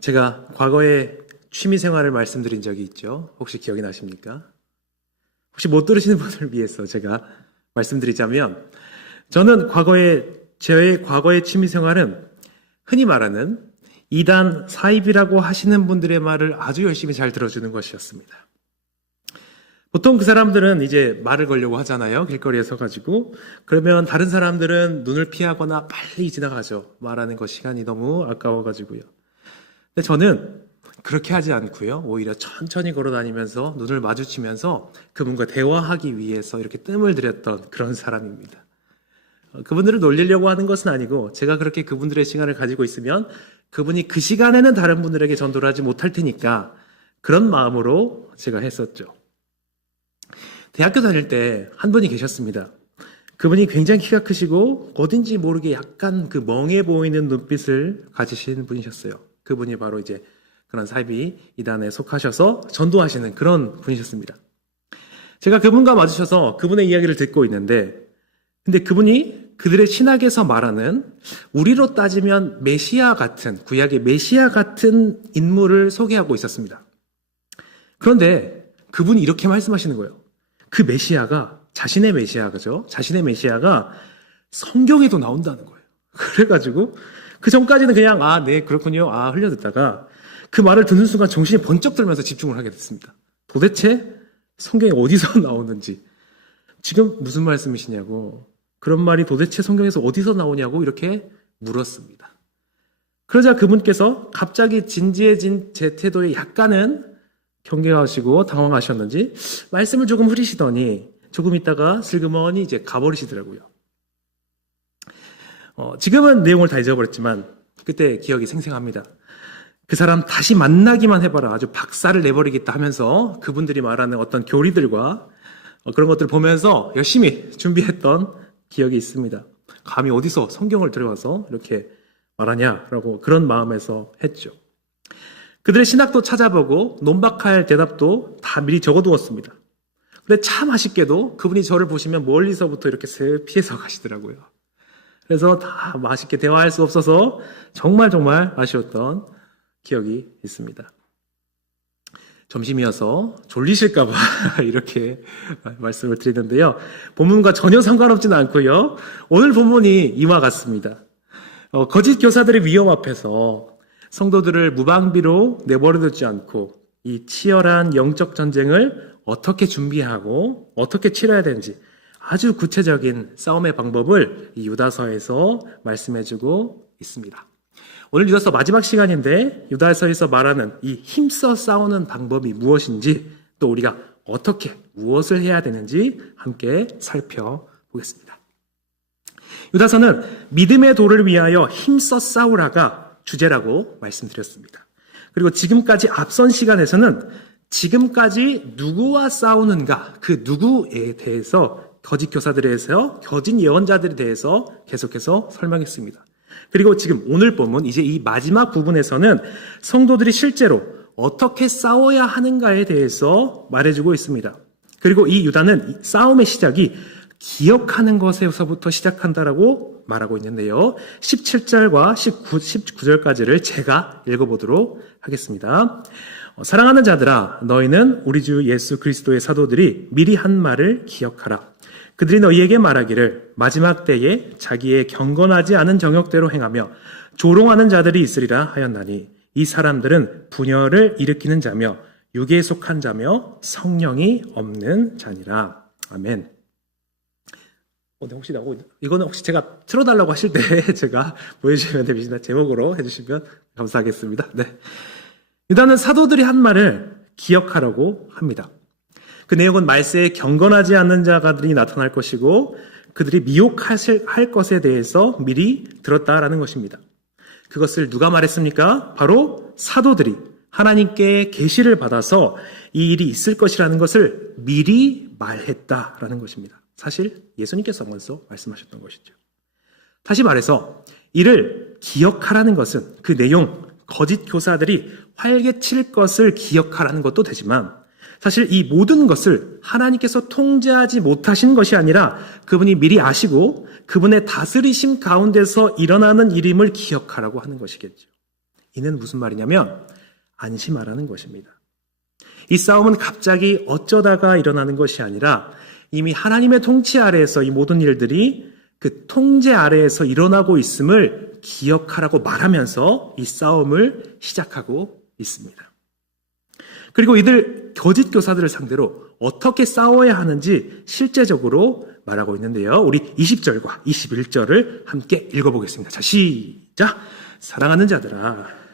제가 과거에 취미 생활을 말씀드린 적이 있죠. 혹시 기억이 나십니까? 혹시 못 들으시는 분을 위해서 제가 말씀드리자면, 저는 제 과거의 취미 생활은 흔히 말하는 이단 사입이라고 하시는 분들의 말을 아주 열심히 잘 들어주는 것이었습니다. 보통 그 사람들은 이제 말을 걸려고 하잖아요. 길거리에 서가지고. 그러면 다른 사람들은 눈을 피하거나 빨리 지나가죠. 말하는 거 시간이 너무 아까워가지고요. 근데 저는 그렇게 하지 않고요. 오히려 천천히 걸어 다니면서 눈을 마주치면서 그분과 대화하기 위해서 이렇게 뜸을 들였던 그런 사람입니다. 그분들을 놀리려고 하는 것은 아니고, 제가 그렇게 그분들의 시간을 가지고 있으면 그분이 그 시간에는 다른 분들에게 전도를 하지 못할 테니까 그런 마음으로 제가 했었죠. 대학교 다닐 때 한 분이 계셨습니다. 그분이 굉장히 키가 크시고 어딘지 모르게 약간 그 멍해 보이는 눈빛을 가지신 분이셨어요. 그분이 바로 이제 그런 사이비 이단에 속하셔서 전도하시는 그런 분이셨습니다. 제가 그분과 마주쳐서 그분의 이야기를 듣고 있는데, 근데 그분이 그들의 신학에서 말하는 우리로 따지면 메시아 같은, 구약의 메시아 같은 인물을 소개하고 있었습니다. 그런데 그분이 이렇게 말씀하시는 거예요. 그 메시아가, 자신의 메시아가 성경에도 나온다는 거예요. 그래가지고 그 전까지는 그냥 네 그렇군요 흘려듣다가 그 말을 듣는 순간 정신이 번쩍 들면서 집중을 하게 됐습니다. 도대체 성경에 어디서 나오는지, 지금 무슨 말씀이시냐고, 그런 말이 도대체 성경에서 어디서 나오냐고 이렇게 물었습니다. 그러자 그분께서 갑자기 진지해진 제 태도에 약간은 경계하시고 당황하셨는지 말씀을 조금 흐리시더니 조금 있다가 슬그머니 이제 가버리시더라고요. 지금은 내용을 다 잊어버렸지만 그때 기억이 생생합니다. 그 사람 다시 만나기만 해봐라, 아주 박살을 내버리겠다 하면서 그분들이 말하는 어떤 교리들과 그런 것들을 보면서 열심히 준비했던 기억이 있습니다. 감히 어디서 성경을 들어와서 이렇게 말하냐라고 그런 마음에서 했죠. 그들의 신학도 찾아보고 논박할 대답도 다 미리 적어두었습니다. 근데 참 아쉽게도 그분이 저를 보시면 멀리서부터 이렇게 슥 피해서 가시더라고요. 그래서 다 맛있게 대화할 수 없어서 정말 아쉬웠던 기억이 있습니다. 점심이어서 졸리실까봐 이렇게 말씀을 드리는데요. 본문과 전혀 상관없지는 않고요. 오늘 본문이 이와 같습니다. 거짓 교사들의 위험 앞에서 성도들을 무방비로 내버려두지 않고 이 치열한 영적 전쟁을 어떻게 준비하고 어떻게 치러야 되는지 아주 구체적인 싸움의 방법을 이 유다서에서 말씀해주고 있습니다. 오늘 유다서 마지막 시간인데 유다서에서 말하는 이 힘써 싸우는 방법이 무엇인지, 또 우리가 어떻게 무엇을 해야 되는지 함께 살펴보겠습니다. 유다서는 믿음의 도를 위하여 힘써 싸우라가 주제라고 말씀드렸습니다. 그리고 지금까지 앞선 시간에서는 지금까지 누구와 싸우는가, 그 누구에 대해서, 거짓 교사들에 대해서, 거짓 예언자들에 대해서 계속해서 설명했습니다. 그리고 지금 오늘 본문, 이제 이 마지막 부분에서는 성도들이 실제로 어떻게 싸워야 하는가에 대해서 말해주고 있습니다. 그리고 이 유다는 싸움의 시작이 기억하는 것에서부터 시작한다라고 말하고 있는데요. 17절과 19절까지를 제가 읽어보도록 하겠습니다. 사랑하는 자들아, 너희는 우리 주 예수 그리스도의 사도들이 미리 한 말을 기억하라. 그들이 너희에게 말하기를 마지막 때에 자기의 경건하지 않은 정욕대로 행하며 조롱하는 자들이 있으리라 하였나니, 이 사람들은 분열을 일으키는 자며 육에 속한 자며 성령이 없는 자니라. 아멘. 이거는 혹시 제가 틀어달라고 하실 때 제가 보여주시면 됩니다. 제목으로 해주시면 감사하겠습니다. 네. 유다는 사도들이 한 말을 기억하라고 합니다. 그 내용은 말세에 경건하지 않는 자들이 나타날 것이고 그들이 미혹할 것에 대해서 미리 들었다라는 것입니다. 그것을 누가 말했습니까? 바로 사도들이 하나님께 계시를 받아서 이 일이 있을 것이라는 것을 미리 말했다라는 것입니다. 사실 예수님께서 먼저 말씀하셨던 것이죠. 다시 말해서 이를 기억하라는 것은 그 내용, 거짓 교사들이 활개칠 것을 기억하라는 것도 되지만, 사실 이 모든 것을 하나님께서 통제하지 못하신 것이 아니라 그분이 미리 아시고 그분의 다스리심 가운데서 일어나는 일임을 기억하라고 하는 것이겠죠. 이는 무슨 말이냐면 안심하라는 것입니다. 이 싸움은 갑자기 어쩌다가 일어나는 것이 아니라 이미 하나님의 통치 아래에서 이 모든 일들이 그 통제 아래에서 일어나고 있음을 기억하라고 말하면서 이 싸움을 시작하고 있습니다. 그리고 이들 거짓 교사들을 상대로 어떻게 싸워야 하는지 실제적으로 말하고 있는데요. 우리 20절과 21절을 함께 읽어보겠습니다. 자, 시작! 사랑하는 자들아,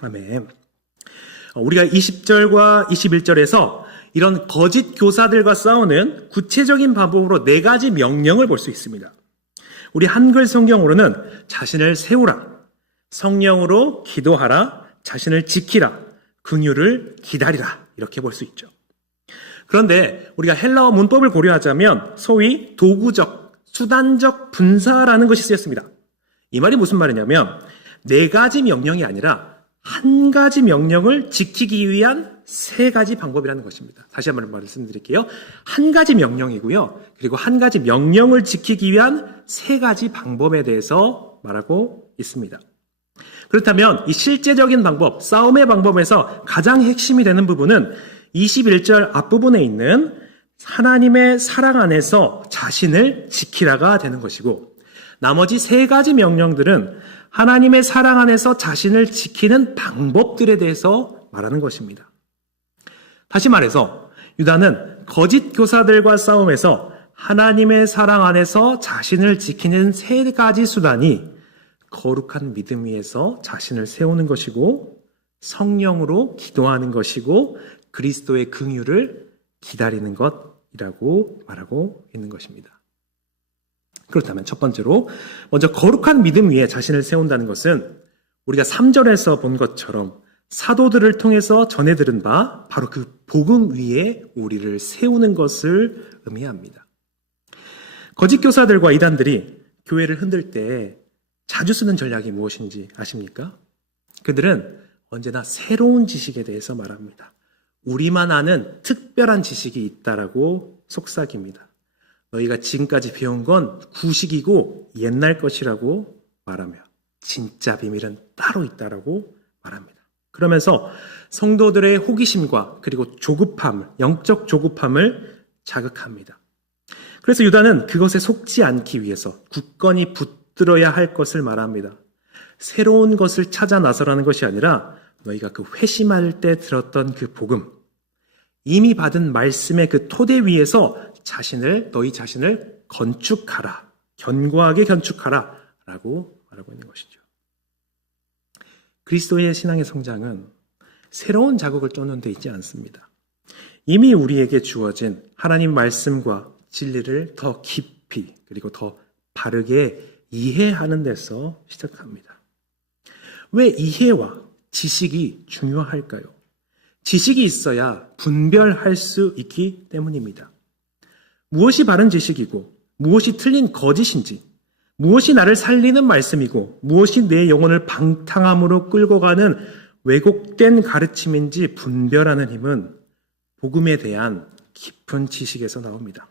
아멘. 우리가 20절과 21절에서 이런 거짓 교사들과 싸우는 구체적인 방법으로 4가지 명령을 볼 수 있습니다. 우리 한글 성경으로는 자신을 세우라, 성령으로 기도하라, 자신을 지키라, 긍휼을 기다리라 이렇게 볼 수 있죠. 그런데 우리가 헬라어 문법을 고려하자면 소위 도구적, 수단적 분사라는 것이 쓰였습니다. 이 말이 무슨 말이냐면 4가지 명령이 아니라 한 가지 명령을 지키기 위한 3가지 방법이라는 것입니다. 다시 한번 말씀드릴게요. 한 가지 명령이고요. 그리고 한 가지 명령을 지키기 위한 3가지 방법에 대해서 말하고 있습니다. 그렇다면 이 실제적인 방법, 싸움의 방법에서 가장 핵심이 되는 부분은 21절 앞부분에 있는 하나님의 사랑 안에서 자신을 지키라가 되는 것이고, 나머지 3가지 명령들은 하나님의 사랑 안에서 자신을 지키는 방법들에 대해서 말하는 것입니다. 다시 말해서 유다는 거짓 교사들과 싸움에서 하나님의 사랑 안에서 자신을 지키는 3가지 수단이 거룩한 믿음 위에서 자신을 세우는 것이고, 성령으로 기도하는 것이고, 그리스도의 긍휼을 기다리는 것이라고 말하고 있는 것입니다. 그렇다면 첫 번째로 먼저 거룩한 믿음 위에 자신을 세운다는 것은 우리가 3절에서 본 것처럼 사도들을 통해서 전해 들은 바 바로 그 복음 위에 우리를 세우는 것을 의미합니다. 거짓 교사들과 이단들이 교회를 흔들 때 자주 쓰는 전략이 무엇인지 아십니까? 그들은 언제나 새로운 지식에 대해서 말합니다. 우리만 아는 특별한 지식이 있다라고 속삭입니다. 너희가 지금까지 배운 건 구식이고 옛날 것이라고 말하며 진짜 비밀은 따로 있다라고 말합니다. 그러면서 성도들의 호기심과 그리고 조급함, 영적 조급함을 자극합니다. 그래서 유다는 그것에 속지 않기 위해서 굳건히 붙들어야 할 것을 말합니다. 새로운 것을 찾아 나서라는 것이 아니라 너희가 그 회심할 때 들었던 그 복음, 이미 받은 말씀의 그 토대 위에서 너희 자신을 건축하라, 견고하게 건축하라 라고 말하고 있는 것이죠. 그리스도의 신앙의 성장은 새로운 자극을 쫓는 데 있지 않습니다. 이미 우리에게 주어진 하나님 말씀과 진리를 더 깊이 그리고 더 바르게 이해하는 데서 시작합니다. 왜 이해와 지식이 중요할까요? 지식이 있어야 분별할 수 있기 때문입니다. 무엇이 바른 지식이고 무엇이 틀린 거짓인지, 무엇이 나를 살리는 말씀이고 무엇이 내 영혼을 방탕함으로 끌고 가는 왜곡된 가르침인지 분별하는 힘은 복음에 대한 깊은 지식에서 나옵니다.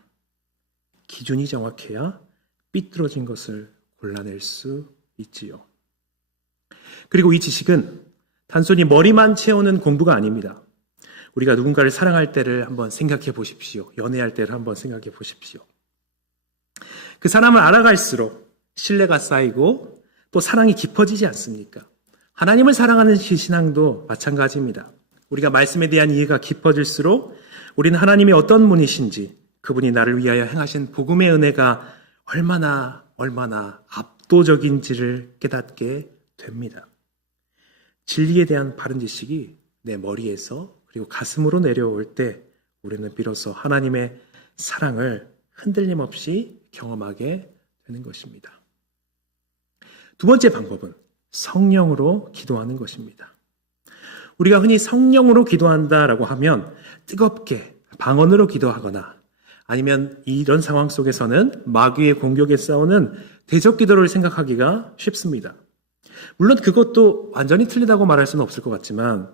기준이 정확해야 삐뚤어진 것을 골라낼 수 있지요. 그리고 이 지식은 단순히 머리만 채우는 공부가 아닙니다. 우리가 누군가를 사랑할 때를 한번 생각해 보십시오. 연애할 때를 한번 생각해 보십시오. 그 사람을 알아갈수록 신뢰가 쌓이고 또 사랑이 깊어지지 않습니까? 하나님을 사랑하는 신앙도 마찬가지입니다. 우리가 말씀에 대한 이해가 깊어질수록 우리는 하나님이 어떤 분이신지, 그분이 나를 위하여 행하신 복음의 은혜가 얼마나 압도적인지를 깨닫게 됩니다. 진리에 대한 바른 지식이 내 머리에서 그리고 가슴으로 내려올 때 우리는 비로소 하나님의 사랑을 흔들림 없이 경험하게 되는 것입니다. 두 번째 방법은 성령으로 기도하는 것입니다. 우리가 흔히 성령으로 기도한다라고 하면 뜨겁게 방언으로 기도하거나 아니면 이런 상황 속에서는 마귀의 공격에 싸우는 대적 기도를 생각하기가 쉽습니다. 물론 그것도 완전히 틀리다고 말할 수는 없을 것 같지만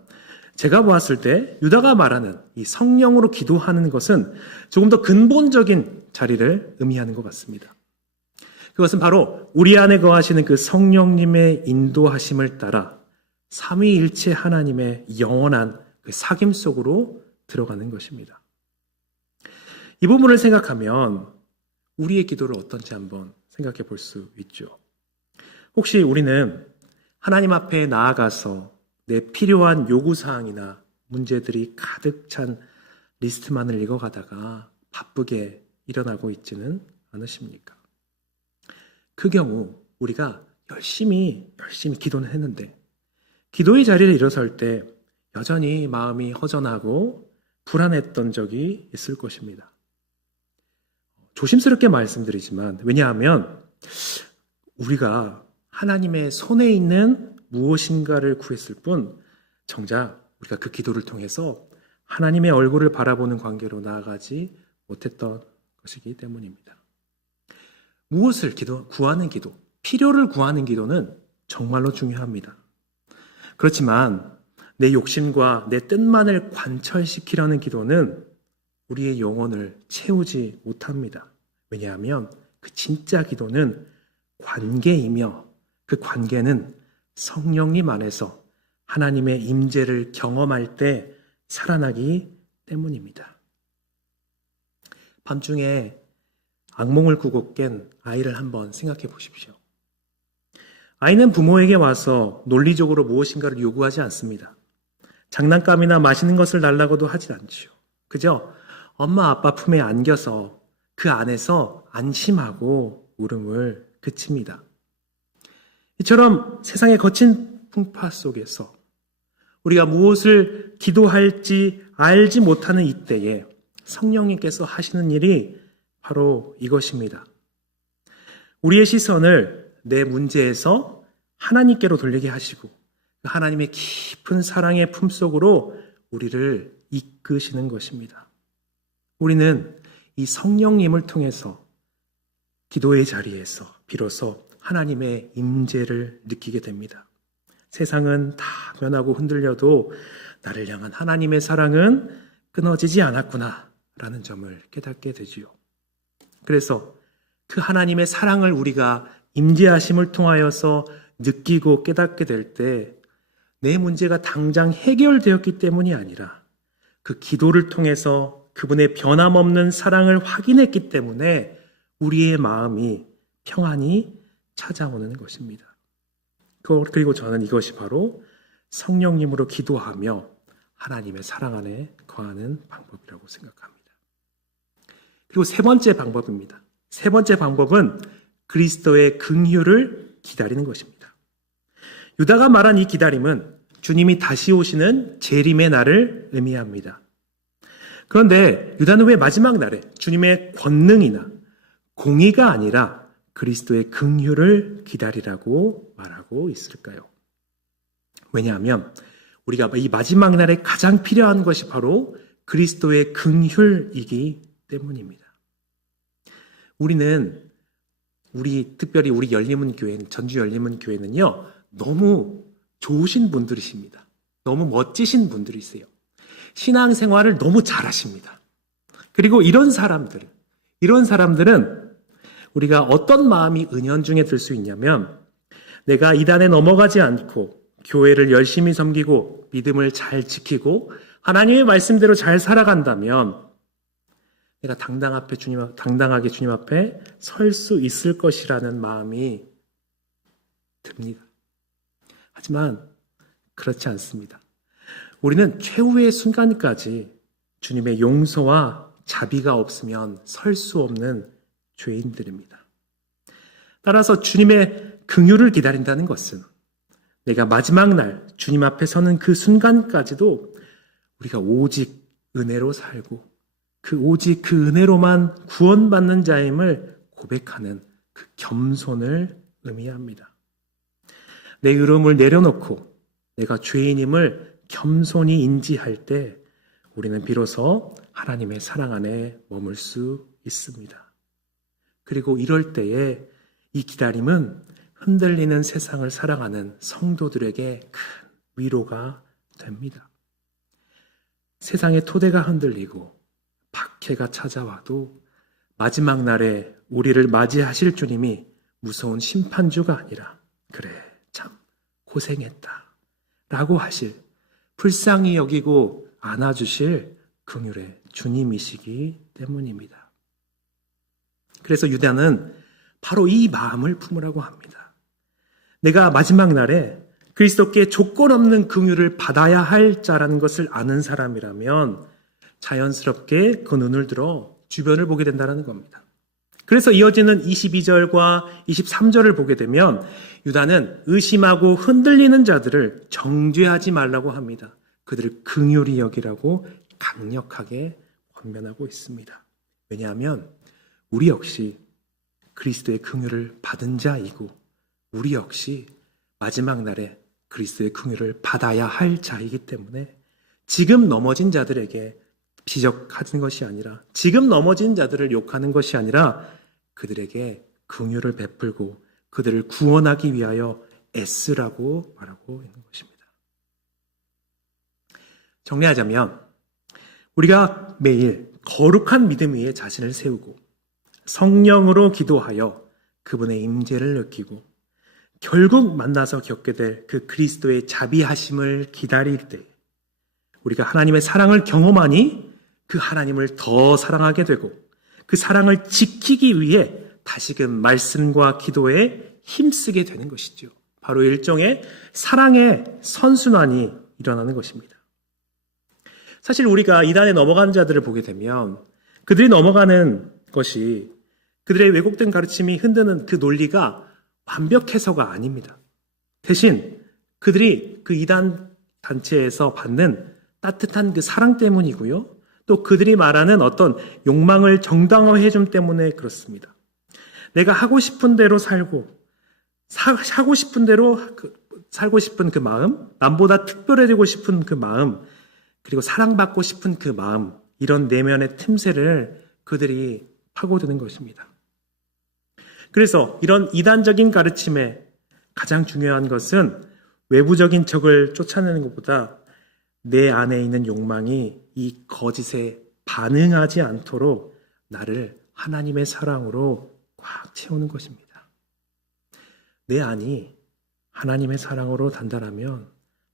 제가 보았을 때 유다가 말하는 이 성령으로 기도하는 것은 조금 더 근본적인 자리를 의미하는 것 같습니다. 그것은 바로 우리 안에 거하시는 그 성령님의 인도하심을 따라 삼위일체 하나님의 영원한 그 사귐 속으로 들어가는 것입니다. 이 부분을 생각하면 우리의 기도를 어떤지 한번 생각해 볼 수 있죠. 혹시 우리는 하나님 앞에 나아가서 내 필요한 요구사항이나 문제들이 가득 찬 리스트만을 읽어가다가 바쁘게 일어나고 있지는 않으십니까? 그 경우 우리가 열심히 기도는 했는데 기도의 자리에 일어설 때 여전히 마음이 허전하고 불안했던 적이 있을 것입니다. 조심스럽게 말씀드리지만 왜냐하면 우리가 하나님의 손에 있는 무엇인가를 구했을 뿐 정작 우리가 그 기도를 통해서 하나님의 얼굴을 바라보는 관계로 나아가지 못했던 것이기 때문입니다. 무엇을 구하는 기도, 필요를 구하는 기도는 정말로 중요합니다. 그렇지만 내 욕심과 내 뜻만을 관철시키려는 기도는 우리의 영혼을 채우지 못합니다. 왜냐하면 그 진짜 기도는 관계이며 그 관계는 성령님 안에서 하나님의 임재를 경험할 때 살아나기 때문입니다. 밤중에 악몽을 꾸고 깬 아이를 한번 생각해 보십시오. 아이는 부모에게 와서 논리적으로 무엇인가를 요구하지 않습니다. 장난감이나 맛있는 것을 달라고도 하지 않지요. 그저 엄마 아빠 품에 안겨서 그 안에서 안심하고 울음을 그칩니다. 이처럼 세상의 거친 풍파 속에서 우리가 무엇을 기도할지 알지 못하는 이때에 성령님께서 하시는 일이 바로 이것입니다. 우리의 시선을 내 문제에서 하나님께로 돌리게 하시고 하나님의 깊은 사랑의 품속으로 우리를 이끄시는 것입니다. 우리는 이 성령님을 통해서 기도의 자리에서 비로소 하나님의 임재를 느끼게 됩니다. 세상은 다 변하고 흔들려도 나를 향한 하나님의 사랑은 끊어지지 않았구나 라는 점을 깨닫게 되지요. 그래서 그 하나님의 사랑을 우리가 임재하심을 통하여서 느끼고 깨닫게 될 때 내 문제가 당장 해결되었기 때문이 아니라 그 기도를 통해서 그분의 변함없는 사랑을 확인했기 때문에 우리의 마음이 평안히 찾아오는 것입니다. 그리고 저는 이것이 바로 성령님으로 기도하며 하나님의 사랑 안에 거하는 방법이라고 생각합니다. 그리고 세 번째 방법입니다. 세 번째 방법은 그리스도의 긍휼을 기다리는 것입니다. 유다가 말한 이 기다림은 주님이 다시 오시는 재림의 날을 의미합니다. 그런데 유다는 왜 마지막 날에 주님의 권능이나 공의가 아니라 그리스도의 긍휼을 기다리라고 말하고 있을까요? 왜냐하면 우리가 이 마지막 날에 가장 필요한 것이 바로 그리스도의 긍휼이기 때문입니다. 특별히 우리 열림문교회는, 전주 열림문교회는요, 너무 좋으신 분들이십니다. 너무 멋지신 분들이세요. 신앙생활을 너무 잘하십니다. 그리고 이런 사람들은 우리가 어떤 마음이 은연중에 들 수 있냐면 내가 이단에 넘어가지 않고 교회를 열심히 섬기고 믿음을 잘 지키고 하나님의 말씀대로 잘 살아간다면 내가 당당하게 주님 앞에 설 수 있을 것이라는 마음이 듭니다. 하지만 그렇지 않습니다. 우리는 최후의 순간까지 주님의 용서와 자비가 없으면 설 수 없는 죄인들입니다. 따라서 주님의 긍휼을 기다린다는 것은 내가 마지막 날 주님 앞에 서는 그 순간까지도 우리가 오직 은혜로 살고 오직 그 은혜로만 구원받는 자임을 고백하는 그 겸손을 의미합니다. 내 의로움을 내려놓고 내가 죄인임을 겸손히 인지할 때 우리는 비로소 하나님의 사랑 안에 머물 수 있습니다. 그리고 이럴 때에 이 기다림은 흔들리는 세상을 살아가는 성도들에게 큰 위로가 됩니다. 세상의 토대가 흔들리고 박해가 찾아와도 마지막 날에 우리를 맞이하실 주님이 무서운 심판주가 아니라 그래 참 고생했다 라고 하실, 불쌍히 여기고 안아주실 긍휼의 주님이시기 때문입니다. 그래서 유다는 바로 이 마음을 품으라고 합니다. 내가 마지막 날에 그리스도께 조건 없는 긍휼을 받아야 할 자라는 것을 아는 사람이라면 자연스럽게 그 눈을 들어 주변을 보게 된다는 겁니다. 그래서 이어지는 22절과 23절을 보게 되면 유다는 의심하고 흔들리는 자들을 정죄하지 말라고 합니다. 그들을 긍휼히 여기라고 강력하게 권면하고 있습니다. 왜냐하면 우리 역시 그리스도의 긍휼을 받은 자이고 우리 역시 마지막 날에 그리스도의 긍휼을 받아야 할 자이기 때문에 지금 넘어진 자들에게 지적하는 것이 아니라, 지금 넘어진 자들을 욕하는 것이 아니라 그들에게 긍휼을 베풀고 그들을 구원하기 위하여 애쓰라고 말하고 있는 것입니다. 정리하자면 우리가 매일 거룩한 믿음 위에 자신을 세우고 성령으로 기도하여 그분의 임재를 느끼고 결국 만나서 겪게 될 그 그리스도의 자비하심을 기다릴 때 우리가 하나님의 사랑을 경험하니 그 하나님을 더 사랑하게 되고 그 사랑을 지키기 위해 다시금 말씀과 기도에 힘쓰게 되는 것이죠. 바로 일종의 사랑의 선순환이 일어나는 것입니다. 사실 우리가 이단에 넘어간 자들을 보게 되면 그들이 넘어가는 것이 그들의 왜곡된 가르침이 흔드는 그 논리가 완벽해서가 아닙니다. 대신 그들이 그 이단 단체에서 받는 따뜻한 그 사랑 때문이고요. 또 그들이 말하는 어떤 욕망을 정당화해줌 때문에 그렇습니다. 내가 하고 싶은 대로 살고 하고 싶은 대로 살고 싶은 그 마음, 남보다 특별해지고 싶은 그 마음, 그리고 사랑받고 싶은 그 마음, 이런 내면의 틈새를 그들이 파고드는 것입니다. 그래서 이런 이단적인 가르침의 가장 중요한 것은 외부적인 적을 쫓아내는 것보다 내 안에 있는 욕망이 이 거짓에 반응하지 않도록 나를 하나님의 사랑으로 꽉 채우는 것입니다. 내 안이 하나님의 사랑으로 단단하면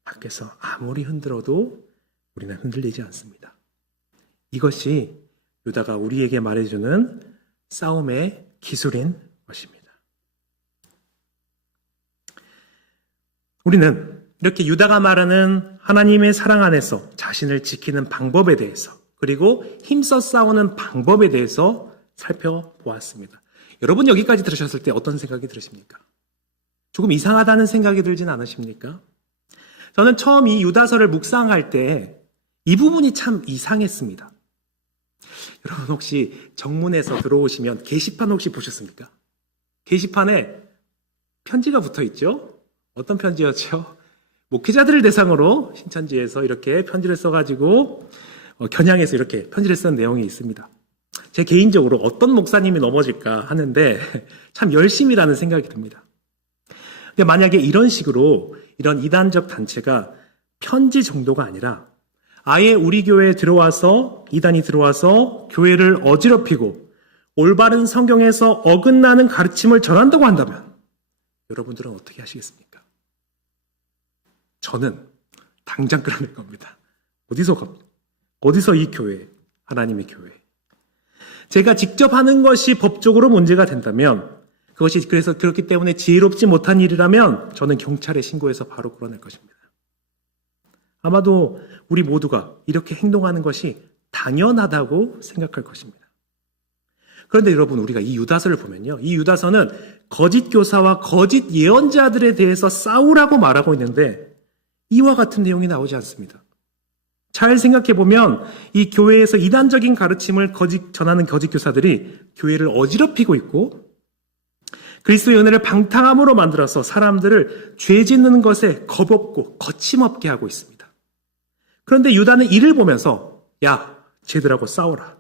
밖에서 아무리 흔들어도 우리는 흔들리지 않습니다. 이것이 유다가 우리에게 말해주는 싸움의 기술인 것입니다. 우리는 이렇게 유다가 말하는 하나님의 사랑 안에서 자신을 지키는 방법에 대해서, 그리고 힘써 싸우는 방법에 대해서 살펴보았습니다. 여러분 여기까지 들으셨을 때 어떤 생각이 들으십니까? 조금 이상하다는 생각이 들진 않으십니까? 저는 처음 이 유다서를 묵상할 때 이 부분이 참 이상했습니다. 여러분 혹시 정문에서 들어오시면 게시판 혹시 보셨습니까? 게시판에 편지가 붙어 있죠? 어떤 편지였죠? 목회자들을 대상으로 신천지에서 이렇게 편지를 써가지고 겨냥해서 이렇게 편지를 쓴 내용이 있습니다. 제 개인적으로 어떤 목사님이 넘어질까 하는데 참 열심이라는 생각이 듭니다. 근데 만약에 이런 식으로 이런 이단적 단체가 편지 정도가 아니라 아예 우리 교회에 들어와서, 이단이 들어와서 교회를 어지럽히고 올바른 성경에서 어긋나는 가르침을 전한다고 한다면 여러분들은 어떻게 하시겠습니까? 저는 당장 끌어낼 겁니다. 어디서 갑니까? 어디서 이 교회, 하나님의 교회. 제가 직접 하는 것이 법적으로 문제가 된다면, 그것이 그래서 그렇기 때문에 지혜롭지 못한 일이라면 저는 경찰에 신고해서 바로 끌어낼 것입니다. 아마도 우리 모두가 이렇게 행동하는 것이 당연하다고 생각할 것입니다. 그런데 여러분, 우리가 이 유다서를 보면요, 이 유다서는 거짓 교사와 거짓 예언자들에 대해서 싸우라고 말하고 있는데 이와 같은 내용이 나오지 않습니다. 잘 생각해보면 이 교회에서 이단적인 가르침을 전하는 거짓 교사들이 교회를 어지럽히고 있고 그리스도의 은혜를 방탕함으로 만들어서 사람들을 죄 짓는 것에 겁없고 거침없게 하고 있습니다. 그런데 유다는 이를 보면서 야, 쟤들하고 싸워라.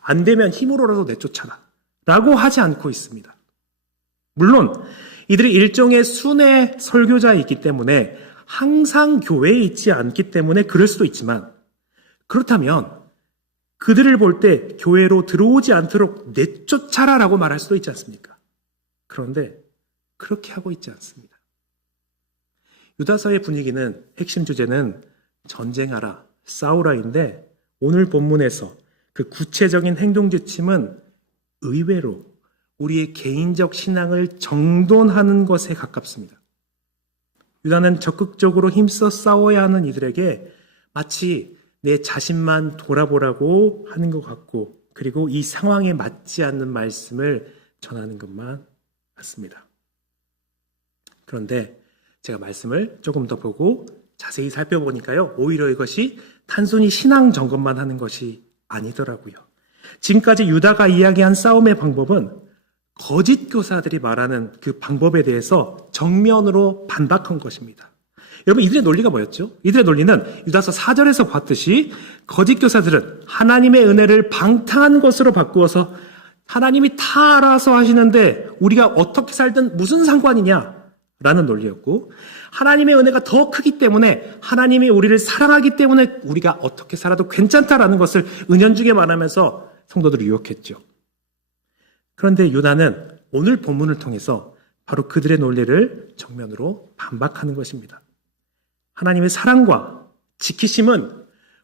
안 되면 힘으로라도 내쫓아라. 라고 하지 않고 있습니다. 물론 이들이 일종의 순회 설교자이기 때문에 항상 교회에 있지 않기 때문에 그럴 수도 있지만 그렇다면 그들을 볼 때 교회로 들어오지 않도록 내쫓아라라고 말할 수도 있지 않습니까? 그런데 그렇게 하고 있지 않습니다. 유다서의 분위기는 핵심 주제는 전쟁하라, 싸우라인데 오늘 본문에서 그 구체적인 행동 지침은 의외로 우리의 개인적 신앙을 정돈하는 것에 가깝습니다. 유다는 적극적으로 힘써 싸워야 하는 이들에게 마치 내 자신만 돌아보라고 하는 것 같고, 그리고 이 상황에 맞지 않는 말씀을 전하는 것만 같습니다. 그런데 제가 말씀을 조금 더 보고 자세히 살펴보니까요, 오히려 이것이 단순히 신앙 점검만 하는 것이 아니더라고요. 지금까지 유다가 이야기한 싸움의 방법은 거짓 교사들이 말하는 그 방법에 대해서 정면으로 반박한 것입니다. 여러분, 이들의 논리가 뭐였죠? 이들의 논리는 유다서 4절에서 봤듯이 거짓 교사들은 하나님의 은혜를 방탕한 것으로 바꾸어서 하나님이 다 알아서 하시는데 우리가 어떻게 살든 무슨 상관이냐라는 논리였고, 하나님의 은혜가 더 크기 때문에 하나님이 우리를 사랑하기 때문에 우리가 어떻게 살아도 괜찮다라는 것을 은연중에 말하면서 성도들을 유혹했죠. 그런데 유다는 오늘 본문을 통해서 바로 그들의 논리를 정면으로 반박하는 것입니다. 하나님의 사랑과 지키심은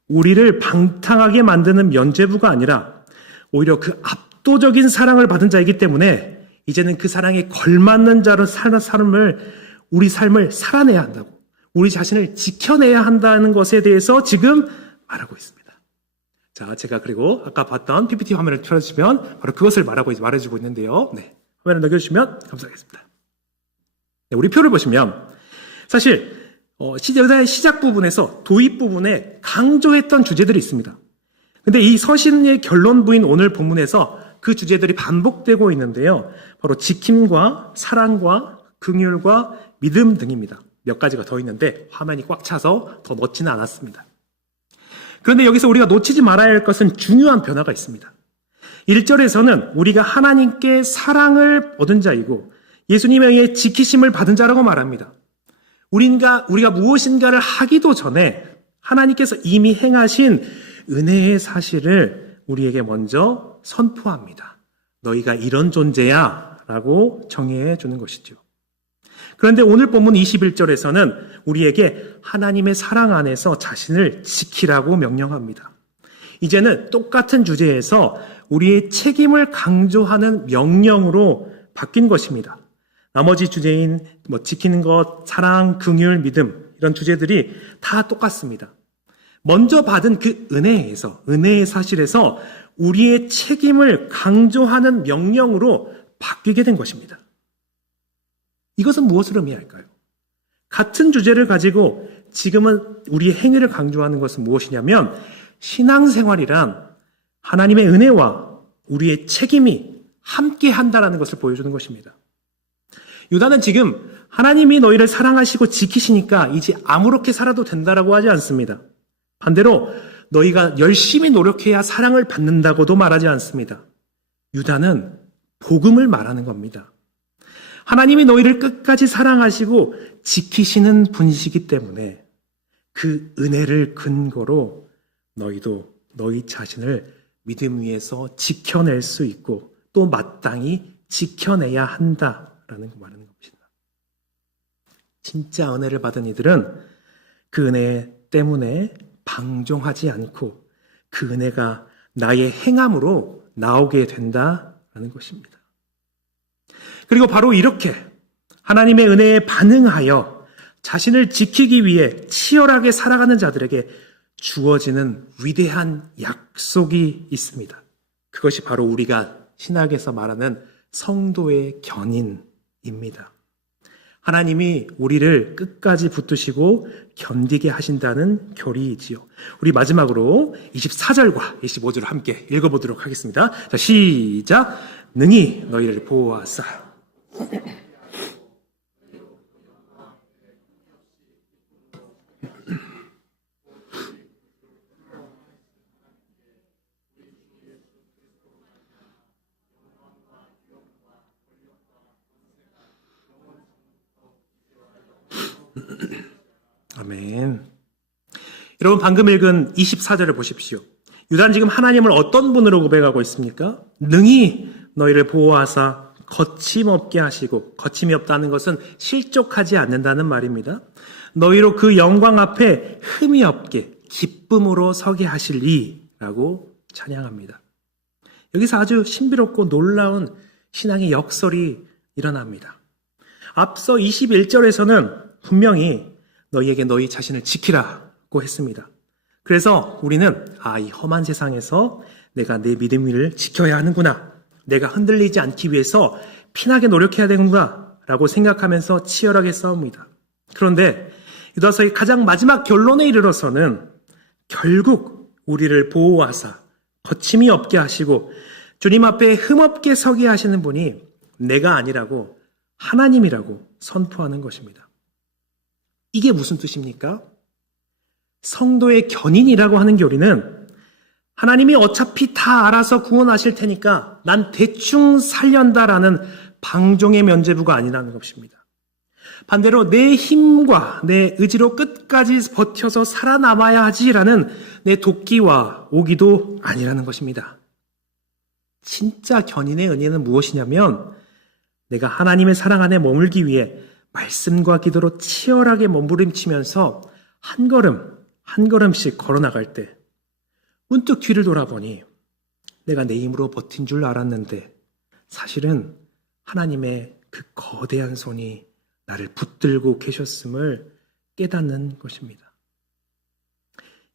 우리를 방탕하게 만드는 면죄부가 아니라 오히려 그 압도적인 사랑을 받은 자이기 때문에 이제는 그 사랑에 걸맞는 자로 사는 우리 삶을 살아내야 한다고, 우리 자신을 지켜내야 한다는 것에 대해서 지금 말하고 있습니다. 자, 제가 그리고 아까 봤던 PPT 화면을 펴주시면 바로 그것을 말해주고 있는데요. 네, 화면을 넘겨주시면 감사하겠습니다. 네, 우리 표를 보시면 사실 여자의 시작 부분에서 도입 부분에 강조했던 주제들이 있습니다. 근데 이 서신의 결론부인 오늘 본문에서 그 주제들이 반복되고 있는데요. 바로 지킴과 사랑과 긍휼과 믿음 등입니다. 몇 가지가 더 있는데 화면이 꽉 차서 더 넣지는 않았습니다. 그런데 여기서 우리가 놓치지 말아야 할 것은 중요한 변화가 있습니다. 1절에서는 우리가 하나님께 사랑을 얻은 자이고 예수님에 의해 지키심을 받은 자라고 말합니다. 우리가 무엇인가를 하기도 전에 하나님께서 이미 행하신 은혜의 사실을 우리에게 먼저 선포합니다. 너희가 이런 존재야 라고 정의해 주는 것이죠. 그런데 오늘 본문 21절에서는 우리에게 하나님의 사랑 안에서 자신을 지키라고 명령합니다. 이제는 똑같은 주제에서 우리의 책임을 강조하는 명령으로 바뀐 것입니다. 나머지 주제인 지키는 것, 사랑, 긍휼, 믿음 이런 주제들이 다 똑같습니다. 먼저 받은 그 은혜의 사실에서 우리의 책임을 강조하는 명령으로 바뀌게 된 것입니다. 이것은 무엇을 의미할까요? 같은 주제를 가지고 지금은 우리의 행위를 강조하는 것은 무엇이냐면 신앙생활이란 하나님의 은혜와 우리의 책임이 함께 한다는 것을 보여주는 것입니다. 유다는 지금 하나님이 너희를 사랑하시고 지키시니까 이제 아무렇게 살아도 된다라고 하지 않습니다. 반대로 너희가 열심히 노력해야 사랑을 받는다고도 말하지 않습니다. 유다는 복음을 말하는 겁니다. 하나님이 너희를 끝까지 사랑하시고 지키시는 분이시기 때문에 그 은혜를 근거로 너희도 너희 자신을 믿음 위에서 지켜낼 수 있고 또 마땅히 지켜내야 한다라는 거 말하는 것입니다. 진짜 은혜를 받은 이들은 그 은혜 때문에 방종하지 않고 그 은혜가 나의 행함으로 나오게 된다라는 것입니다. 그리고 바로 이렇게 하나님의 은혜에 반응하여 자신을 지키기 위해 치열하게 살아가는 자들에게 주어지는 위대한 약속이 있습니다. 그것이 바로 우리가 신학에서 말하는 성도의 견인입니다. 하나님이 우리를 끝까지 붙드시고 견디게 하신다는 결의이지요. 우리 마지막으로 24절과 25절을 함께 읽어보도록 하겠습니다. 자, 시작! 능히 너희를 보호하사. 아멘. 여러분 방금 읽은 24절을 보십시오. 유다는 지금 하나님을 어떤 분으로 고백하고 있습니까? 능히 너희를 보호하사 거침없게 하시고, 거침이 없다는 것은 실족하지 않는다는 말입니다. 너희로 그 영광 앞에 흠이 없게 기쁨으로 서게 하실리라고 찬양합니다. 여기서 아주 신비롭고 놀라운 신앙의 역설이 일어납니다. 앞서 21절에서는 분명히 너희에게 너희 자신을 지키라고 했습니다. 그래서 우리는 이 험한 세상에서 내가 내 믿음을 지켜야 하는구나, 내가 흔들리지 않기 위해서 피나게 노력해야 되는구나 라고 생각하면서 치열하게 싸웁니다. 그런데 유다서의 가장 마지막 결론에 이르러서는 결국 우리를 보호하사 거침이 없게 하시고 주님 앞에 흠없게 서게 하시는 분이 내가 아니라고, 하나님이라고 선포하는 것입니다. 이게 무슨 뜻입니까? 성도의 견인이라고 하는 교리는 하나님이 어차피 다 알아서 구원하실 테니까 난 대충 살련다라는 방종의 면죄부가 아니라는 것입니다. 반대로 내 힘과 내 의지로 끝까지 버텨서 살아남아야 하지라는 내 도끼와 오기도 아니라는 것입니다. 진짜 견인의 은혜는 무엇이냐면 내가 하나님의 사랑 안에 머물기 위해 말씀과 기도로 치열하게 몸부림치면서 한 걸음 한 걸음씩 걸어나갈 때 문득 뒤를 돌아보니 내가 내 힘으로 버틴 줄 알았는데 사실은 하나님의 그 거대한 손이 나를 붙들고 계셨음을 깨닫는 것입니다.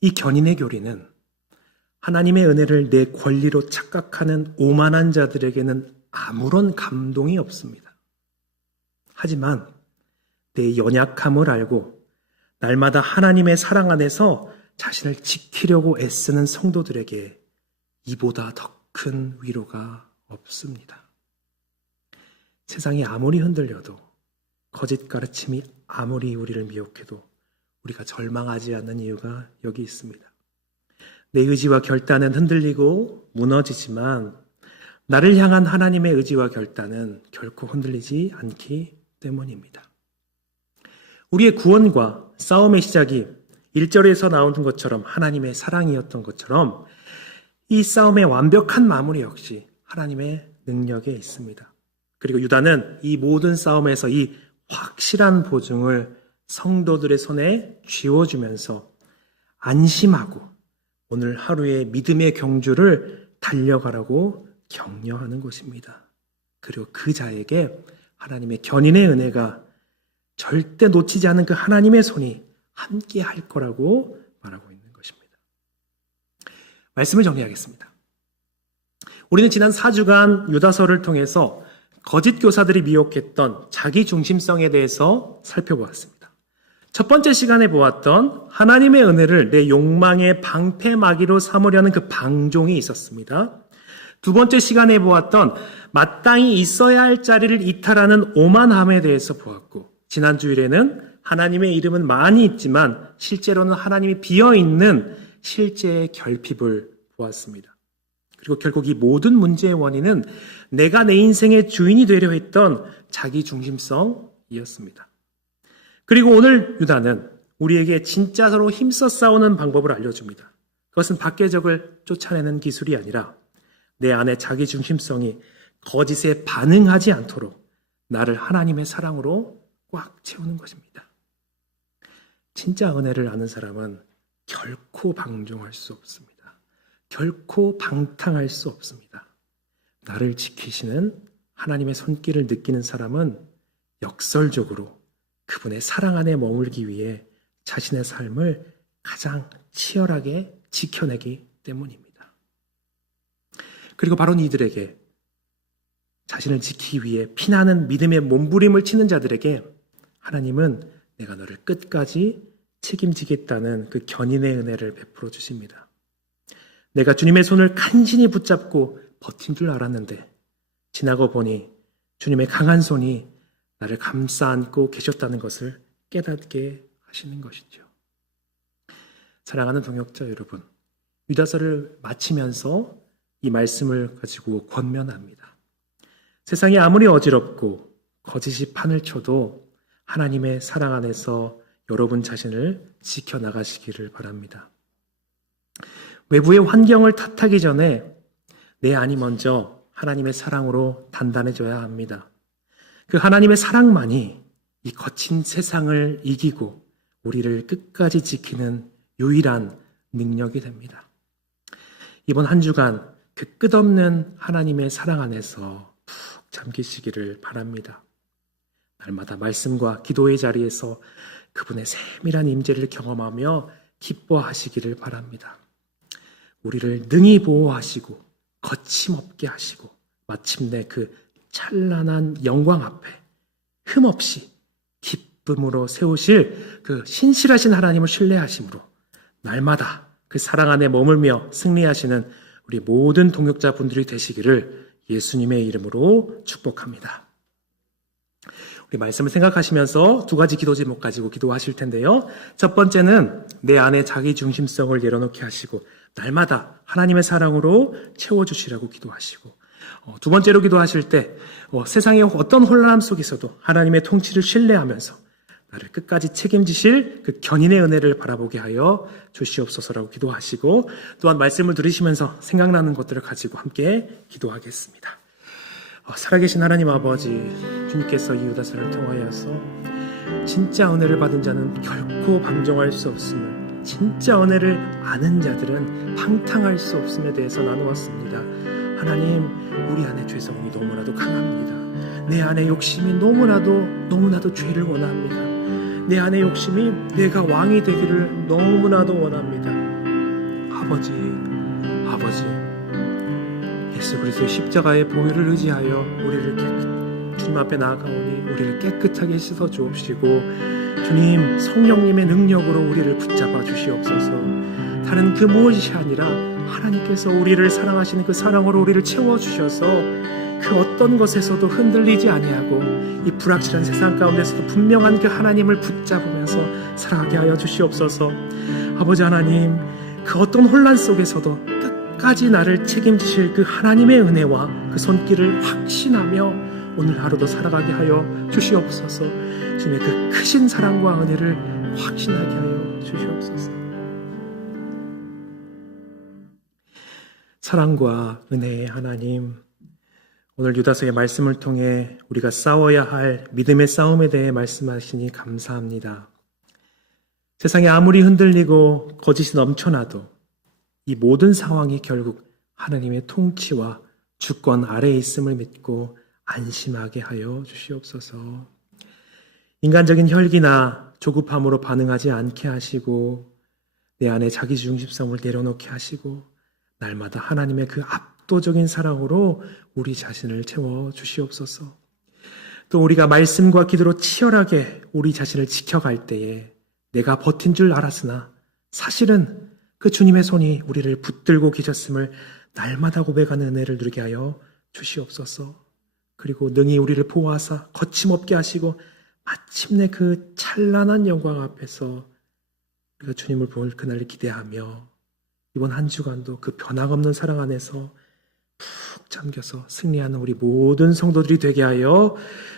이 견인의 교리는 하나님의 은혜를 내 권리로 착각하는 오만한 자들에게는 아무런 감동이 없습니다. 하지만 내 연약함을 알고 날마다 하나님의 사랑 안에서 자신을 지키려고 애쓰는 성도들에게 이보다 더 큰 위로가 없습니다. 세상이 아무리 흔들려도, 거짓 가르침이 아무리 우리를 미혹해도 우리가 절망하지 않는 이유가 여기 있습니다. 내 의지와 결단은 흔들리고 무너지지만 나를 향한 하나님의 의지와 결단은 결코 흔들리지 않기 때문입니다. 우리의 구원과 싸움의 시작이 1절에서 나오는 것처럼 하나님의 사랑이었던 것처럼 이 싸움의 완벽한 마무리 역시 하나님의 능력에 있습니다. 그리고 유다는 이 모든 싸움에서 이 확실한 보증을 성도들의 손에 쥐어주면서 안심하고 오늘 하루의 믿음의 경주를 달려가라고 격려하는 것입니다. 그리고 그 자에게 하나님의 견인의 은혜가 절대 놓치지 않은 그 하나님의 손이 함께 할 거라고 말하고 있는 것입니다. 말씀을 정리하겠습니다. 우리는 지난 4주간 유다서를 통해서 거짓 교사들이 미혹했던 자기 중심성에 대해서 살펴보았습니다. 첫 번째 시간에 보았던 하나님의 은혜를 내 욕망의 방패막이로 삼으려는 그 방종이 있었습니다. 두 번째 시간에 보았던 마땅히 있어야 할 자리를 이탈하는 오만함에 대해서 보았고, 지난 주일에는 하나님의 이름은 많이 있지만 실제로는 하나님이 비어있는 실제의 결핍을 보았습니다. 그리고 결국 이 모든 문제의 원인은 내가 내 인생의 주인이 되려 했던 자기 중심성이었습니다. 그리고 오늘 유다는 우리에게 진짜로 힘써 싸우는 방법을 알려줍니다. 그것은 밖의 적을 쫓아내는 기술이 아니라 내 안에 자기 중심성이 거짓에 반응하지 않도록 나를 하나님의 사랑으로 꽉 채우는 것입니다. 진짜 은혜를 아는 사람은 결코 방종할 수 없습니다. 결코 방탕할 수 없습니다. 나를 지키시는 하나님의 손길을 느끼는 사람은 역설적으로 그분의 사랑 안에 머물기 위해 자신의 삶을 가장 치열하게 지켜내기 때문입니다. 그리고 바로 이들에게, 자신을 지키기 위해 피나는 믿음의 몸부림을 치는 자들에게 하나님은 내가 너를 끝까지 책임지겠다는 그 견인의 은혜를 베풀어 주십니다. 내가 주님의 손을 간신히 붙잡고 버틴 줄 알았는데 지나고 보니 주님의 강한 손이 나를 감싸 안고 계셨다는 것을 깨닫게 하시는 것이죠. 사랑하는 동역자 여러분, 유다서를 마치면서 이 말씀을 가지고 권면합니다. 세상이 아무리 어지럽고 거짓이 판을 쳐도 하나님의 사랑 안에서 여러분 자신을 지켜나가시기를 바랍니다. 외부의 환경을 탓하기 전에 내 안이 먼저 하나님의 사랑으로 단단해져야 합니다. 그 하나님의 사랑만이 이 거친 세상을 이기고 우리를 끝까지 지키는 유일한 능력이 됩니다. 이번 한 주간 그 끝없는 하나님의 사랑 안에서 푹 잠기시기를 바랍니다. 날마다 말씀과 기도의 자리에서 그분의 세밀한 임재를 경험하며 기뻐하시기를 바랍니다. 우리를 능히 보호하시고 거침없게 하시고 마침내 그 찬란한 영광 앞에 흠없이 기쁨으로 세우실 그 신실하신 하나님을 신뢰하심으로 날마다 그 사랑 안에 머물며 승리하시는 우리 모든 동역자분들이 되시기를 예수님의 이름으로 축복합니다. 우리 말씀을 생각하시면서 두 가지 기도 제목 가지고 기도하실 텐데요. 첫 번째는 내 안에 자기 중심성을 내려놓게 하시고 날마다 하나님의 사랑으로 채워주시라고 기도하시고, 두 번째로 기도하실 때 세상의 어떤 혼란함 속에서도 하나님의 통치를 신뢰하면서 나를 끝까지 책임지실 그 견인의 은혜를 바라보게 하여 주시옵소서라고 기도하시고, 또한 말씀을 들으시면서 생각나는 것들을 가지고 함께 기도하겠습니다. 살아계신 하나님 아버지, 주님께서 이 유다서를 통하여서 진짜 은혜를 받은 자는 결코 방종할 수 없음을, 진짜 은혜를 아는 자들은 방탕할 수 없음에 대해서 나누었습니다. 하나님, 우리 안에 죄성이 너무나도 강합니다. 내 안에 욕심이 너무나도 죄를 원합니다. 내 안에 욕심이 내가 왕이 되기를 너무나도 원합니다. 아버지, 예수 그리스도의 십자가의 보혈을 의지하여 우리를 주님 앞에 나아가오니 우리를 깨끗하게 씻어 주옵시고, 주님 성령님의 능력으로 우리를 붙잡아 주시옵소서. 다른 그 무엇이 아니라 하나님께서 우리를 사랑하시는 그 사랑으로 우리를 채워주셔서 그 어떤 것에서도 흔들리지 아니하고 이 불확실한 세상 가운데서도 분명한 그 하나님을 붙잡으면서 살아가게 하여 주시옵소서. 아버지 하나님, 그 어떤 혼란 속에서도 끝까지 나를 책임지실 그 하나님의 은혜와 그 손길을 확신하며 오늘 하루도 살아가게 하여 주시옵소서. 주님의 그 크신 사랑과 은혜를 확신하게 하여 주시옵소서. 사랑과 은혜의 하나님, 오늘 유다서의 말씀을 통해 우리가 싸워야 할 믿음의 싸움에 대해 말씀하시니 감사합니다. 세상이 아무리 흔들리고 거짓이 넘쳐나도 이 모든 상황이 결국 하나님의 통치와 주권 아래에 있음을 믿고 안심하게 하여 주시옵소서. 인간적인 혈기나 조급함으로 반응하지 않게 하시고 내 안에 자기중심성을 내려놓게 하시고 날마다 하나님의 그 압도적인 사랑으로 우리 자신을 채워 주시옵소서. 또 우리가 말씀과 기도로 치열하게 우리 자신을 지켜갈 때에 내가 버틴 줄 알았으나 사실은 그 주님의 손이 우리를 붙들고 계셨음을 날마다 고백하는 은혜를 누리게 하여 주시옵소서. 그리고 능히 우리를 보호하사 거침없게 하시고 마침내 그 찬란한 영광 앞에서 우리가 주님을 볼 그날을 기대하며 이번 한 주간도 그 변함없는 사랑 안에서 푹 잠겨서 승리하는 우리 모든 성도들이 되게 하여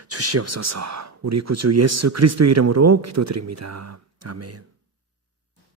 주시옵소서. 우리 구주 예수 그리스도의 이름으로 기도드립니다. 아멘.